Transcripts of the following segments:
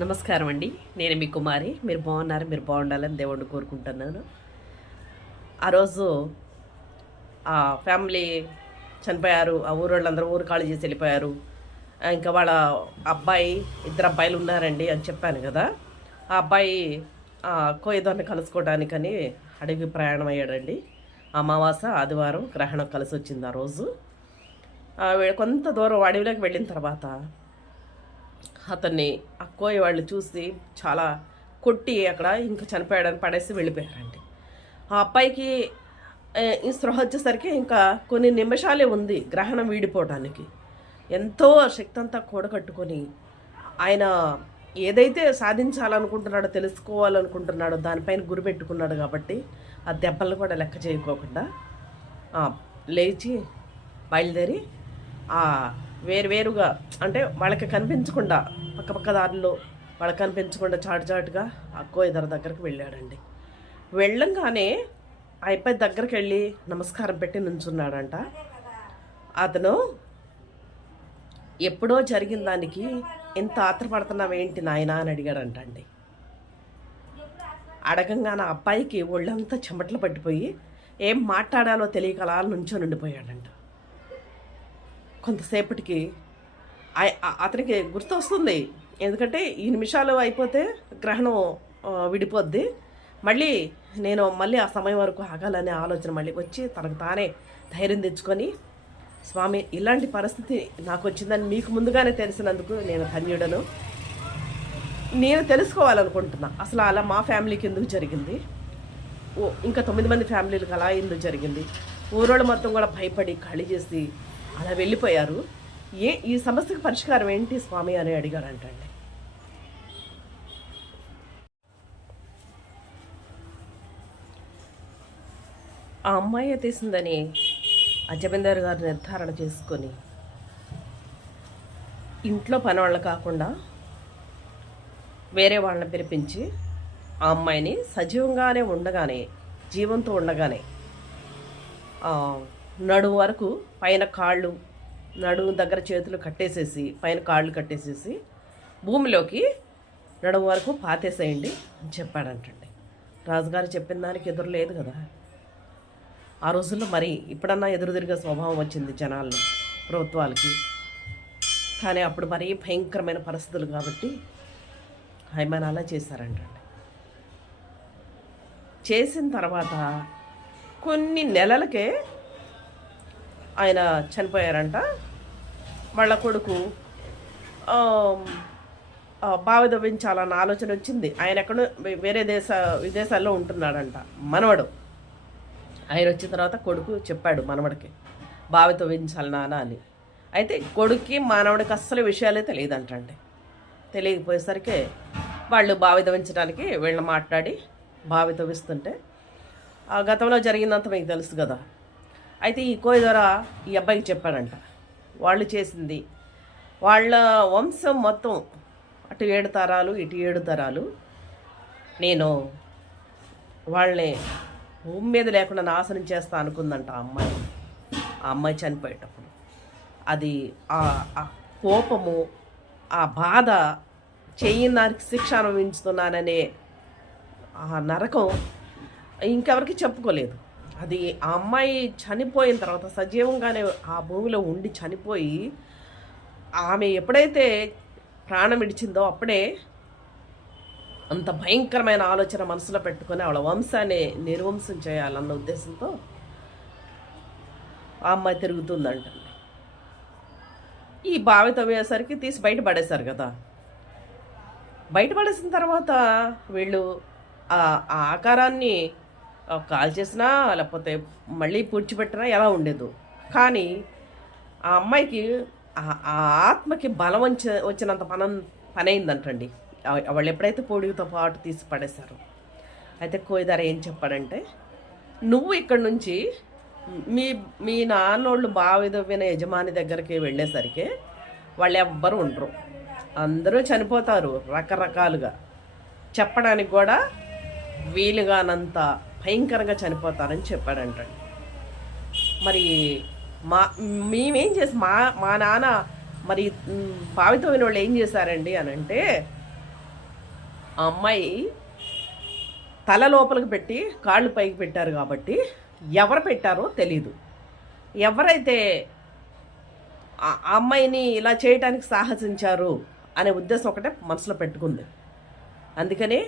నమస్కారం అండి. నేను మీ కుమారి. మీరు బాగున్నారు, మీరు బాగుండాలని దేవుడిని కోరుకుంటున్నాను. ఆ రోజు ఫ్యామిలీ చనిపోయారు. ఆ ఊరోళ్ళందరూ ఊరు ఖాళీ చేసి వెళ్ళిపోయారు. ఇంకా వాళ్ళ ఇద్దరు అబ్బాయిలు ఉన్నారండి అని చెప్పాను కదా. ఆ అబ్బాయి కోయదాన్ని కలుసుకోవడానికని అడవి ప్రయాణం అయ్యాడండి. అమావాస ఆదివారం గ్రహణం కలిసి వచ్చింది ఆ రోజు. కొంత దూరం అడవిలోకి వెళ్ళిన తర్వాత అతన్ని ఆ కోయ వాళ్ళు చూసి చాలా కొట్టి అక్కడ ఇంకా చనిపోయాడని పడేసి వెళ్ళిపోయారండి. ఆ అబ్బాయికి ఈ స్పృహ వచ్చేసరికి ఇంకా కొన్ని నిమిషాలే ఉంది గ్రహణం వీడిపోవటానికి. ఎంతో శక్తి అంతా కూడగట్టుకొని ఆయన ఏదైతే సాధించాలనుకుంటున్నాడో, తెలుసుకోవాలనుకుంటున్నాడో దానిపైన గురి పెట్టుకున్నాడు కాబట్టి ఆ దెబ్బలను కూడా లెక్క చేయకోకుండా లేచి బయలుదేరి వేరువేరుగా, అంటే వాళ్ళకి కనిపించకుండా పక్క దారిలో వాళ్ళకి కనిపించకుండా చాటుగా ఆ కోయిదర దగ్గరికి వెళ్ళాడండి. వెళ్ళంగానే ఆ అబ్బాయి దగ్గరికి వెళ్ళి నమస్కారం పెట్టి నుంచున్నాడంట. అతను ఎప్పుడో జరిగిన దానికి ఎంత ఆత్రపడుతున్నావేంటి నాయనా అని అడిగాడంట అండి. అడగంగానే ఆ అబ్బాయికి ఒళ్ళంతా చెమటలు పట్టిపోయి ఏం మాట్లాడాలో తెలియక అలా నుంచొని ఉండిపోయాడంట. కొంతసేపటికి అతనికి గుర్తు వస్తుంది, ఎందుకంటే ఈ నిమిషాలు అయిపోతే గ్రహణం విడిపోద్ది, మళ్ళీ ఆ సమయం వరకు ఆగాలనే ఆలోచన మళ్ళీ వచ్చి తనకు తానే ధైర్యం తెచ్చుకొని, స్వామి ఇలాంటి పరిస్థితి నాకు వచ్చిందని మీకు ముందుగానే తెలిసినందుకు నేను ధన్యుడను. నేను తెలుసుకోవాలనుకుంటున్నా అసలు అలా మా ఫ్యామిలీకి ఎందుకు జరిగింది, ఇంకా 9 మంది ఫ్యామిలీలకు అలా ఎందుకు జరిగింది, ఊరోళ్ళు మొత్తం కూడా భయపడి ఖాళీ చేసి అలా వెళ్ళిపోయారు, ఈ సమస్యకు పరిష్కారం ఏంటి స్వామి అని అడిగారంటండి. ఆ అమ్మాయి తీసిందని అజమీందార్ గారు నిర్ధారణ చేసుకొని ఇంట్లో పనివాళ్ళు కాకుండా వేరే వాళ్ళని పిలిపించి ఆ అమ్మాయిని సజీవంగానే ఉండగానే, జీవంతో ఉండగానే నడుము వరకు పైన కాళ్ళు, నడుము దగ్గర చేతులు కట్టేసేసి పైన కాళ్ళు కట్టేసేసి భూమిలోకి నడుము వరకు పాతేసేయండి అని చెప్పాడంటండి. రాజుగారు చెప్పిన దానికి ఎదురు లేదు కదా. ఆ రోజుల్లో మరి ఇప్పుడన్నా ఎదురు తిరిగే స్వభావం వచ్చింది జనాల్లో, ప్రభుత్వాలకి. కానీ అప్పుడు మరీ భయంకరమైన పరిస్థితులు కాబట్టి ఆయన అలా చేశారంటండి. చేసిన తర్వాత కొన్ని నెలలకే ఆయన చనిపోయారంట. వాళ్ళ కొడుకు బావి దవ్వించాలన్న ఆలోచన వచ్చింది. ఆయన ఎక్కడో వేరే విదేశాల్లో ఉంటున్నాడంట మనవడు. ఆయన వచ్చిన తర్వాత కొడుకు చెప్పాడు మనవడికి, బావి తవ్వించాలి నాన్న అని. అయితే కొడుక్కి మనవడికి అస్సలు విషయాలే తెలియదంటండి. తెలియకపోయేసరికి వాళ్ళు బావి తవ్వించడానికి వీళ్ళని మాట్లాడి బావి తవ్విస్తుంటే గతంలో జరిగిందంత మీకు తెలుసు కదా. అయితే ఈ కోయిదొర ఈ అబ్బాయికి చెప్పాడంట, వాళ్ళు చేసింది వాళ్ళ వంశం మొత్తం అటు 7 తరాలు ఇటు 7 తరాలు నేను వాళ్ళని భూమి మీద లేకుండా నాశనం చేస్తా అనుకుందంట ఆ అమ్మాయి చనిపోయేటప్పుడు. అది ఆ కోపము, ఆ బాధ, చేయని దానికి శిక్ష అనుభవించుతున్నాననే ఆ నరకం ఇంకెవరికి చెప్పుకోలేదు. అది ఆ అమ్మాయి చనిపోయిన తర్వాత సజీవంగానే ఆ భూమిలో ఉండి చనిపోయి ఆమె ఎప్పుడైతే ప్రాణం విడిచిందో అప్పుడే అంత భయంకరమైన ఆలోచన మనసులో పెట్టుకొని వాళ్ళ వంశాన్ని నిర్వంశం చేయాలన్న ఉద్దేశంతో ఆ అమ్మాయి తిరుగుతుందంటండి. ఈ బావి తవ్వేసరికి తీసి బయటపడేశారు కదా. బయటపడేసిన తర్వాత వీళ్ళు ఆ ఆకారాన్ని కాల్ చేసినా లేకపోతే మళ్ళీ పూడ్చిపెట్టినా ఎలా ఉండేదు. కానీ ఆ అమ్మాయికి ఆ ఆత్మకి బలం వచ్చినంత పని అయిందంటండి. వాళ్ళు ఎప్పుడైతే పొడితో పాటు తీసి పడేశారు. అయితే కోయిదార ఏం చెప్పాడంటే, నువ్వు ఇక్కడి నుంచి మీ నాన్నోళ్ళు బావి దవ్విన యజమాని దగ్గరికి వెళ్ళేసరికి వాళ్ళు ఎవ్వరు ఉండరు, అందరూ చనిపోతారు రకరకాలుగా, చెప్పడానికి కూడా వీలుగానంత భయంకరంగా చనిపోతారని చెప్పాడంటండి. మరి మేమేం చేసి మా నాన్న మరి బావితో విన వాళ్ళు ఏం చేశారండి అని అంటే, ఆ అమ్మాయి తల లోపలికి పెట్టి కాళ్ళు పైకి పెట్టారు కాబట్టి ఎవరు పెట్టారో తెలీదు. ఎవరైతే ఆ అమ్మాయిని ఇలా చేయటానికి సాహసించారు అనే ఉద్దేశం ఒకటే మనసులో పెట్టుకుంది. అందుకని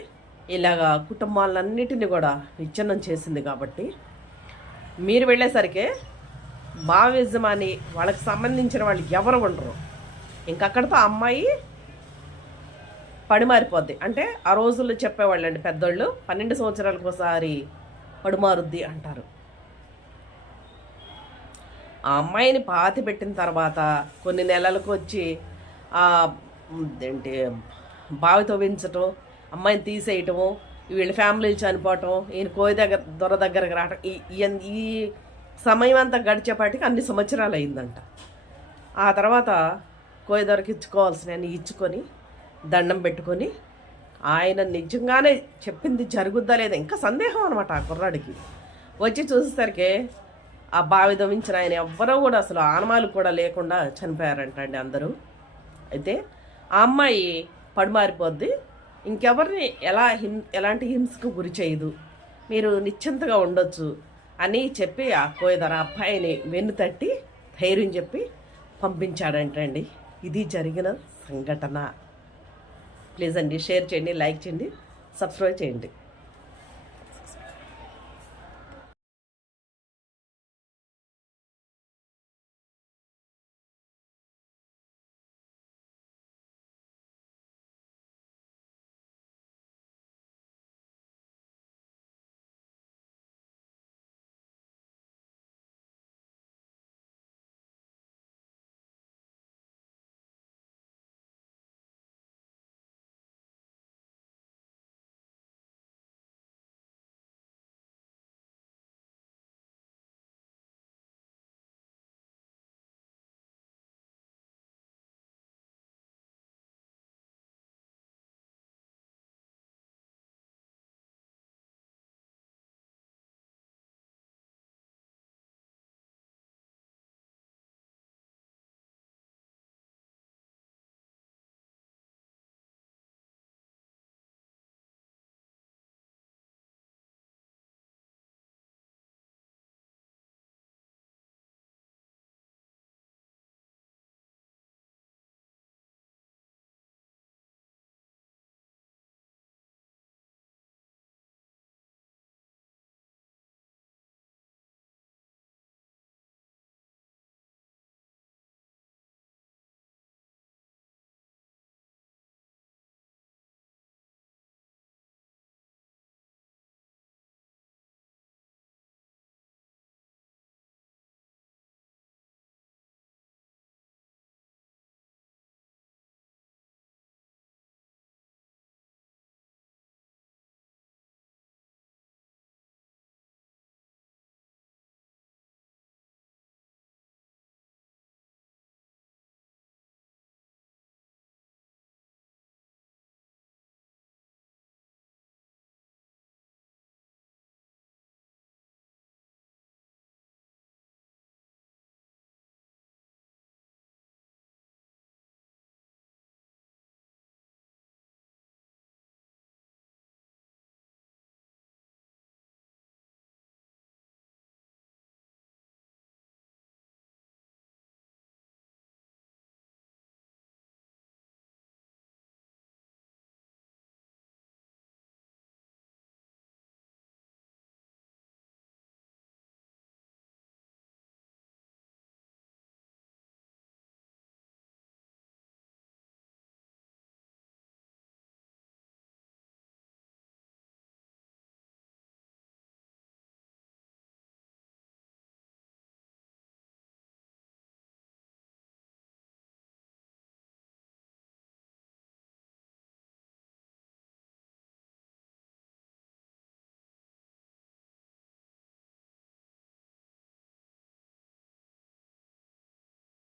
ఇలాగా కుటుంబాలన్నిటిని కూడా విచ్ఛిన్నం చేసింది. కాబట్టి మీరు వెళ్ళేసరికి భావ యజమాని వాళ్ళకి సంబంధించిన వాళ్ళు ఎవరు ఉండరు. ఇంకక్కడితో ఆ అమ్మాయి పడిమారిపోద్ది. అంటే ఆ రోజుల్లో చెప్పేవాళ్ళండి పెద్దోళ్ళు, 12 సంవత్సరాలకు ఒకసారి పడిమారుద్ది అంటారు. ఆ అమ్మాయిని పాతి పెట్టిన తర్వాత కొన్ని నెలలకు వచ్చి ఏంటి బావితో వించటం, అమ్మాయిని తీసేయటము, వీళ్ళ ఫ్యామిలీలు చనిపోవటం, ఈయన కోయి దగ్గర దొర దగ్గరకు రావటం, ఈ సమయం అంతా గడిచేపాటికి అన్ని సంవత్సరాలు అయిందంట. ఆ తర్వాత కోయి దొరకి ఇచ్చుకోవాల్సినవి ఇచ్చుకొని దండం పెట్టుకొని ఆయన నిజంగానే చెప్పింది జరుగుద్దా లేదా ఇంకా సందేహం అనమాట ఆ కుర్రాడికి. వచ్చి చూసేసరికి ఆ బావి దవించిన ఆయన ఎవ్వరూ కూడా అసలు ఆనమాలు కూడా లేకుండా చనిపోయారంట అండి అందరూ. అయితే ఆ అమ్మాయి పడిమారిపోద్ది. ఇంకెవరిని ఎలాంటి హింసకు గురి చేయదు, మీరు నిశ్చింతగా ఉండొచ్చు అని చెప్పి ఆ కోయదర అబ్బాయిని వెన్ను తట్టి ధైర్యం చెప్పి పంపించాడంటండి. ఇది జరిగిన సంఘటన. ప్లీజ్ అండి షేర్ చేయండి, లైక్ చేయండి, సబ్స్క్రైబ్ చేయండి.